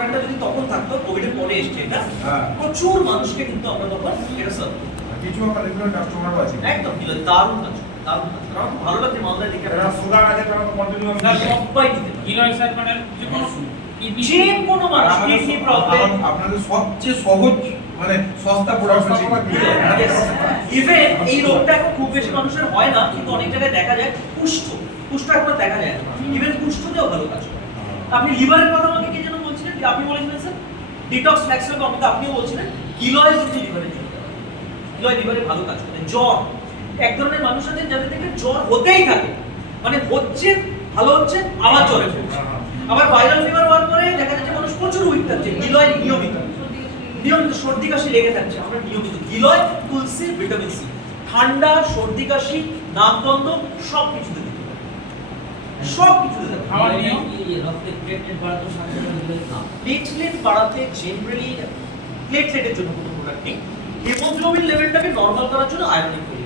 একটা যদি তখন থাকতো কোভিডের পরে এসছে এটা প্রচুর মানুষকে কিন্তু আমরা তখন এটা সার্ভ কিছু আমরা রেগুলার কাস্টমারও আছে একদম দিল দারুণ কাজ দারুণ কাজ আমার খুব ভালো লাগছে মালদা দেখে যারা সুগার আছে তারা কন্টিনিউ সবাই দিতে পারে গিলয় স্যার মানে যে কোনো যে কোনো মানুষ কিডনি প্রবলেম আপনাদের সবচেয়ে সহজ মানে সস্তা প্রোডাক্ট ইভেন এই রোগটা এখন খুব বেশি মানুষের হয় না কিন্তু অনেক জায়গায় দেখা যায় কুষ্ঠ এখন দেখা যায় না ইভেন কুষ্ঠতেও ভালো কাজ করে আপনি লিভারের কথা আমাকে কে যেন বলছিলেন আপনি বলেছিলেন স্যার ডিটক্স ফ্ল্যাক্সের কথা আপনিও বলছিলেন গিলয় কিন্তু লিভারের জন্য গিলয় লিভারে ভালো কাজ করে জ্বর এক ধরনের মানুষ আছে যাদের থেকে জ্বর হতেই থাকে মানে হচ্ছে ভালো হচ্ছে আবার জ্বরে পড়ছে আবার ভাইরাল ফিভার হওয়ার পরে দেখা যাচ্ছে মানুষ প্রচুর উইক থাকছে গিলয় নিয়মিত সর্দি কাশি লেগে থাকছে আমরা নিয়মিত গিলয় তুলসী ভিটামিন সি ঠান্ডা সর্দি কাশি নাক বন্ধ সব কিছুতে দিতে পারে সব কিছুতে দিতে পারে খাওয়ার নিয়ম রক্তে প্লেটলেট বাড়াতে সাহায্য করে না প্লেটলেট বাড়াতে জেনারেলি প্লেটলেটের জন্য কোনো প্রোডাক্ট নেই হিমোগ্লোবিন লেভেলটাকে নরমাল করার জন্য আয়রনিক তৈরি